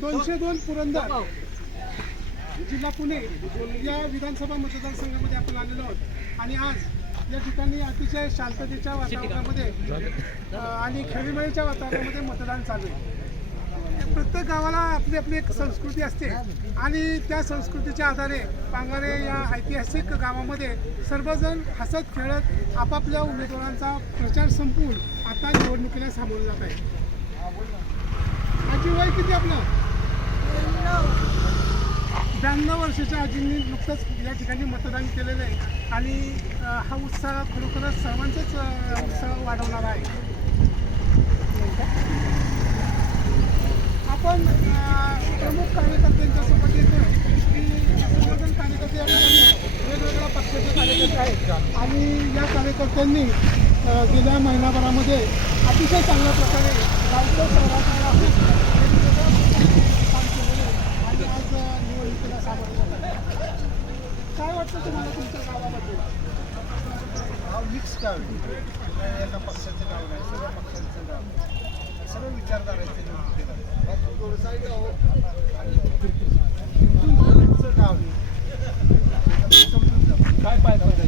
दोनशे दोन पुरंदर. जिल्हा पुणे या विधानसभा मतदारसंघामध्ये आपण आलेलो आहोत. आणि आज या ठिकाणी अतिशय शांततेच्या वातावरणामध्ये आणि खेळीमेळीच्या वातावरणामध्ये मतदान चालू आहे. प्रत्येक गावाला आपली आपली एक संस्कृती असते. आणि त्या संस्कृतीच्या आधारे पांगारे या ऐतिहासिक गावामध्ये सर्वजण हसत खेळत आपापल्या उमेदवारांचा प्रचार संपवून आता निवडणुकीला सामोरं जात आहे आजी वय किती आपलं? ब्याण्णव वर्षाच्या आजींनी नुकतंच या ठिकाणी मतदान केलेलं आहे. आणि हा उत्साह खरोखरच सर्वांचाच उत्साह वाढवणारा आहे. आपण प्रमुख कार्यकर्त्यांच्यासोबत येतो की संघटन कार्यकर्ते वेगवेगळ्या पक्षाचे कार्यकर्ते आहेत. आणि या कार्यकर्त्यांनी गेल्या महिनाभरामध्ये अतिशय चांगल्या प्रकारे राज्य सहभाग राखून वेगवेगळं काम केलेलं आहे आणि आज अ, निवडणुकीला सामोरं जात आहे. काय वाटतं तुम्हाला तुमच्या गावाबद्दल हा मिक्स गाव आहे. एका पक्षाचं गाव नाही सगळ्या पक्षांचं गाव आहे. सगळं विचारधाराचे गाव आहे. समजून जा. काय पाहिजे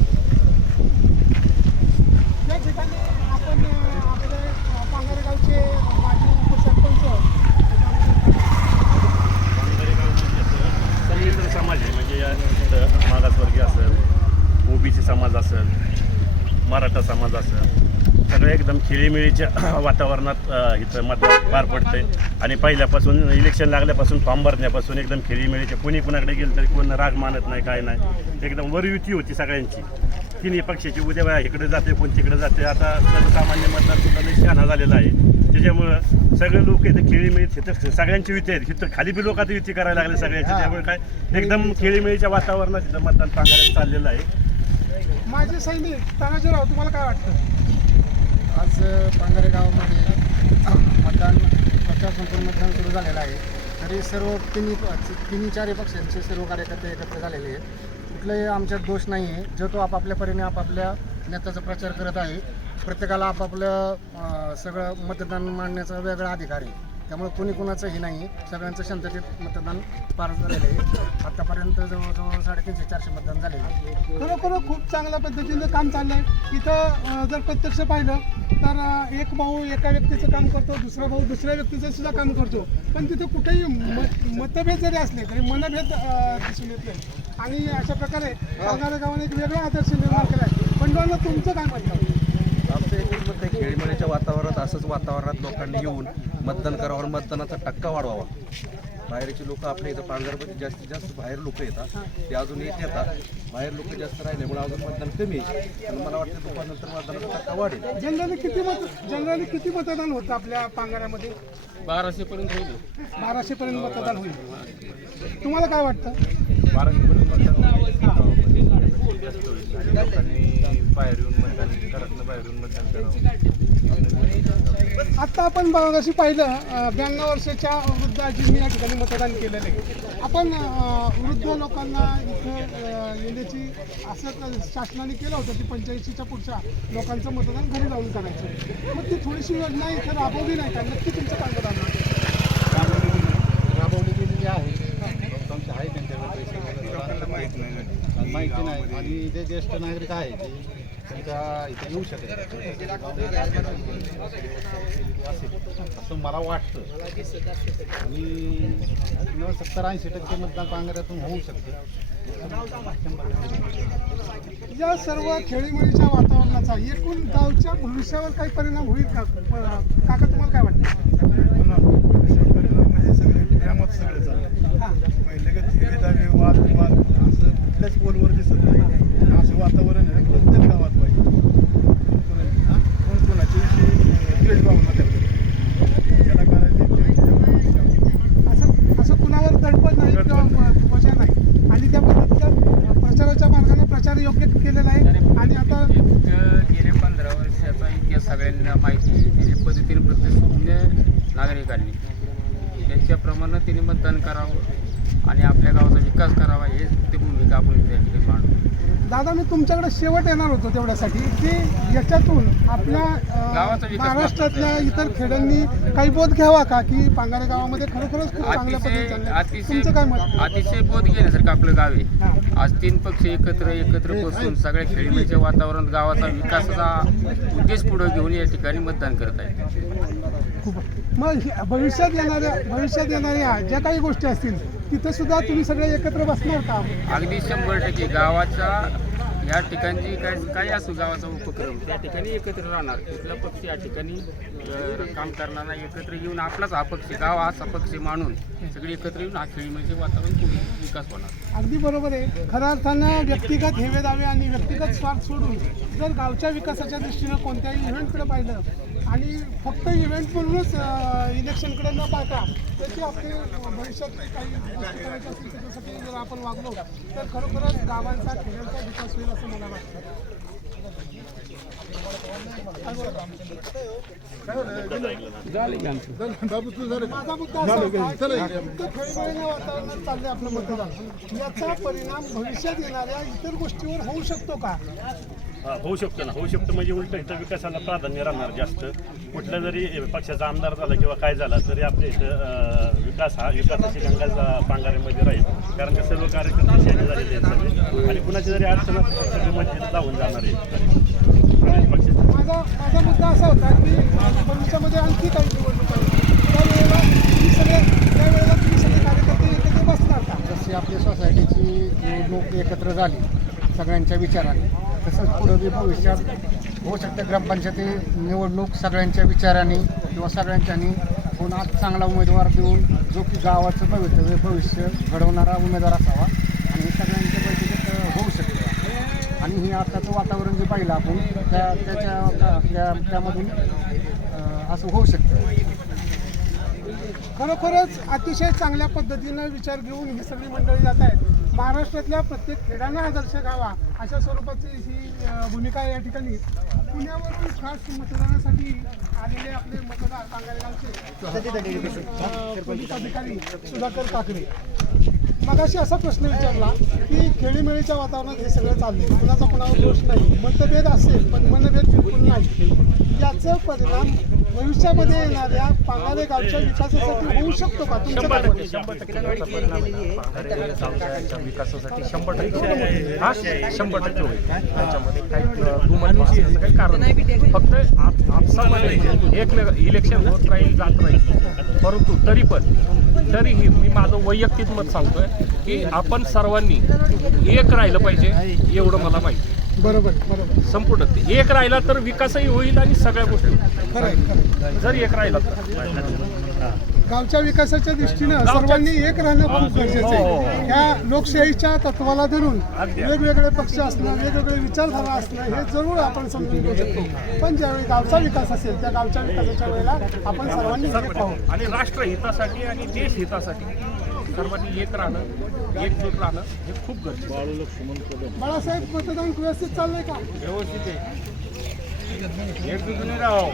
या ठिकाणी आपण अ, आपले अ, पांगारे गावचे माजी उपसरपंच सगळीकडे समाज आहे म्हणजे या इथं मागासवर्गीय असेल ओबीसी समाज असेल मराठा समाज असेल सगळं एकदम खेळीमेळीच्या वातावरणात इथं मतदान पार पडते आणि पहिल्यापासून इलेक्शन लागल्यापासून फॉर्म भरण्यापासून एकदम खेळीमेळीचे कोणी कुणाकडे गेलं तरी कोण राग मानत नाही काय नाही. एकदम वरयुती होती सगळ्यांची. तिन्ही पक्षाची उद्या बा इकडे जाते कोण तिकडे जाते आता सर्वसामान्य मतदार सुद्धा शहाणा झालेला आहे. त्याच्यामुळं सगळे लोक इथे खेळीमेळीत इथं सगळ्यांची युती आहेत. इथं खाली बी लोक आता युती करायला लागले सगळ्यांची. त्यामुळे काय? एकदम खेळीमेळीच्या वातावरणात इथं मतदान सांगायला चाललेलं आहे. माझे सैनिक तानाजीराव तुम्हाला काय वाटतं? आज पांगरे गावामध्ये मतदान प्रचार संपूर्ण मतदान सुरू झालेलं आहे. तरी सर्व तिन्ही तिन्ही चारही पक्षांचे सर्व कार्यकर्ते एकत्र झालेले आहेत. कुठलाही आमच्यात दोष नाही आहे. जो तो आपापल्या परीने आपापल्या नेत्याचा प्रचार करत आहे प्रत्येकाला आपापलं सगळं मतदान मांडण्याचा वेगळा अधिकार आहे. त्यामुळे कोणी कुणाचं हे नाही. सगळ्यांचं शांततेत मतदान पार झालेलं आहे. आतापर्यंत जवळजवळ साडेतीनशे चारशे मतदान झालेलं आहे. खरोखर खूप चांगल्या पद्धतीनं काम चाललंय. इथं जर प्रत्यक्ष पाहिलं तर एक भाऊ एका व्यक्तीचं काम करतो दुसरा भाऊ दुसऱ्या व्यक्तीचं सुद्धा काम करतो. पण तिथं कुठेही म- मतभेद जरी असले तरी मनभेद अं, दिसून येत नाही. आणि अशा प्रकारे पांगारा गावाने एक वेगळा आदर्श निर्माण केला आहे बंडवाला तुमचं काय म्हणतं आहे खेळीमेळीच्या वातावरणात असंच वातावरणात लोकांनी येऊन मतदान करावं आणि मतदानाचा टक्का वाढवावा. बाहेरची लोक आपल्या इथं पालघरमध्ये जास्तीत जास्त बाहेर लोक येतात. ते अजून येत येतात. बाहेर लोक जास्त राहिल्यामुळे अजून मतदान कमी आहे. पण मला वाटतं दुपारनंतर मतदानाचा टक्का वाढेल. जनरली किती मत जनरली किती मतदान होतं आपल्या पांगाऱ्यामध्ये बाराशे पर्यंत होईल. बाराशे पर्यंत मतदान होईल. तुम्हाला काय वाटतं? बाराशेपर्यंत मतदान गावामध्ये जास्त होईल आणि लोकांनी बाहेर येऊन मतदान घरातनं बाहेर येऊन मतदान करावं आता आपण अशी पाहिलं ब्याण्णव वर्षाच्या वृद्ध आजींनी या ठिकाणी मतदान केलेलं आहे. आपण वृद्ध लोकांना इथं येण्याची असं शासनाने केलं होतं की पंच्याऐंशीच्या पुढच्या लोकांचं मतदान घरी जाऊन करायचं. मग ती थोडीशी योजना इथं राबवली नाही का? नक्की तुमचं काय मतदान राबवली गेलेली आहे लोकांचे आहे त्यांच्याकडे पैसे लोकांना माहीत नाही माहिती नाही. आणि जे ज्येष्ठ नागरिक आहे ते त्यांच्या इथे येऊ शकत असं मला वाटतं. आणि सत्तर ऐंशी टक्के मतदान काँग्रेसतून होऊ शकतं. या सर्व खेळीमेळीच्या वातावरणाचा एकूण गावच्या भविष्यावर काही परिणाम होईल का प- काका तुम्हाला काय वाटतं म्हणजे सगळे प्रेमात सगळे चालले हां पहिले का थेरीदारी वाद विवाद असं कुठल्याच पोलवर दिसत नाही असं वातावरण आहे ना प्रत्येक गावात पाहिजे हा? कोण कोणाच्या विषयी द्वेष भावना करते ज्याला करायचे ते त्याच्यावर असं असं कुणावर दडपण नाही किंवा म- मजा नाही आणि त्या पद्धतीनं प्रचाराच्या मार्गाने प्रचार योग्य केलेला आहे आणि आता इथं गेले पंधरा वर्षाचा इतिहास सगळ्यांना माहिती आहे त्याच्या पद्धतीने प्रत्येक नागरिकांनी त्यांच्याप्रमाणे त्यांनी मतदान करावं आणि आपल्या गावाचा विकास करावा हेच ते भूमिका आपण त्या ठिकाणी मांडतो दादा मी तुमच्याकडे शेवट येणार होतो तेवढ्यासाठी. की याच्यातून आपल्या महाराष्ट्रातल्या इतर खेड्यांनी काही बोध घ्यावा का? की पांगारे गावामध्ये खरोखरच खूप चांगल्या पद्धतीने तुमचं काय मत? अतिशय बोध घेण्यासारखं आपलं गाव. आहे. आज तीन पक्ष एकत्र एकत्र बसून सगळ्या खेळीमेळीच्या वातावरण गावाचा विकासाचा उद्देश पुढे घेऊन या ठिकाणी मतदान करत आहे खूप. मग भविष्यात येणाऱ्या भविष्यात येणाऱ्या ज्या काही गोष्टी असतील तिथे सुद्धा तुम्ही सगळे एकत्र बसणार का? अगदी शंभर टक्के. गावाच्या या ठिकाणची काय काही असो गावाचा उपक्रम त्या ठिकाणी एकत्र राहणार. कुठला पक्ष या ठिकाणी अ, काम करणारा एकत्र येऊन आपलाच हा पक्ष गाव हाच हा पक्ष मानून सगळे एकत्र येऊन हा खेळीमेळीचे वातावरण पुढे विकास होणार. अगदी बरोबर आहे. खऱ्या अर्थानं व्यक्तिगत हेवे दावे आणि व्यक्तिगत स्वार्थ सोडून जर गावच्या विकासाच्या दृष्टीनं कोणत्याही इव्हेंटकडे पाहिलं आणि फक्त इव्हेंट म्हणूनच इलेक्शनकडे न पाहता त्याची आपली भविष्यात काही गोष्टी करायच्या असतील त्याच्यासाठी जर आपण वागलो तर खरोखरच गावांचा खेड्यांचा विकास होईल असं मला वाटतं. माझा मुद्दा असा होता की फक्त वातावरणात चाललंय आपलं मतदान याचा परिणाम भविष्यात येणाऱ्या इतर गोष्टीवर होऊ शकतो का होऊ शकतो ना होऊ शकतो. म्हणजे उलट इथं विकासाला प्राधान्य राहणार जास्त. कुठल्या जरी पक्षाचा आमदार झाला किंवा काय झाला तरी आपल्या इथं विकास हा विकासाची गंगाचा पांगाऱ्यामध्ये राहील. कारण ते सर्व कार्यकर्ते झालेले आहेत सगळे. कुणाची जरी अडचण असली तर मस्जिद लावून जाणार आहे. माझा माझा मुद्दा असा होता की भविष्यामध्ये आणखी काही निवडणूक आहे त्यावेळेला तुम्ही सगळे त्यावेळेला तुम्ही सगळे कार्यकर्ते एकत्र बसणार का जशी आपल्या सोसायटीची निवडणूक एकत्र झाली सगळ्यांच्या विचाराने तसंच पुढं भविष्यात होऊ शकतं. ग्रामपंचायती निवडणूक सगळ्यांच्या विचाराने किंवा सगळ्यांच्यानी पुन्हा चांगला उमेदवार देऊन जो की गावाचं भवितव्य भविष्य घडवणारा उमेदवार असावा. आणि हे सगळ्यांच्या बैठकीत होऊ शकतं आणि हे आताचं वातावरण जे पाहिलं आपण त्या त्याच्या त्यामधून असं होऊ शकतं. खरोखरच अतिशय चांगल्या पद्धतीनं विचार घेऊन ही सगळी मंडळी जात आहेत. महाराष्ट्रातल्या प्रत्येक खेड्यांना आदर्श गावा अशा स्वरूपाची ही भूमिका या ठिकाणी पुण्यावरून खास मतदानासाठी आलेले आपले मतदार सांगायला पोलीस अधिकारी सुधाकर काकडे. मगाशी असा प्रश्न विचारला की खेळीमेळीच्या वातावरणात हे सगळं चाललंय. कुणाचा कुणावर दोष नाही. मतभेद असेल पण मनभेद बिलकुल नाही. याचा परिणाम भविष्यामध्ये येणाऱ्या पांगाले गावच्या विकासासाठी होऊ शकतो का? शंभर टक्के विकासासाठी शंभर टक्के हा? शंभर टक्के होईल. त्याच्यामध्ये काही अ, दुमत असण्याचं काही कारण नाही. फक्त एक इलेक्शन होत राहील जात राहील. परंतु तरी पण तरीही मी माझं वैयक्तिक मत सांगतोय की आपण सर्वांनी एक राहिलं पाहिजे एवढं मला माहिती बरोबर बरोबर. संपूर्ण ते. एक राहिला तर विकासही होईल आणि सगळ्या गोष्टी. खरं आहे, खरं आहे. जर एक राहिला तर. गावच्या विकासाच्या दृष्टीनं सर्वांनी एक राहणं खूप गरजेचं आहे. ह्या लोकशाहीच्या तत्वाला धरून वेगवेगळे पक्ष असणं वेगवेगळे विचारधारा असणं हे जरूर आपण समजून घेऊ शकतो. पण ज्यावेळी गावचा विकास असेल त्या गावच्या विकासाच्या वेळेला आपण सर्वांनी एक आहोत आणि राष्ट्रहितासाठी आणि देश हितासाठी सर्वांनी एक राहणं एकजूट राहणं हे खूप गरजेचं आहे. बाळासाहेब मतदान व्यवस्थित चाललंय का? व्यवस्थित आहे. एकजुटीने राहावं.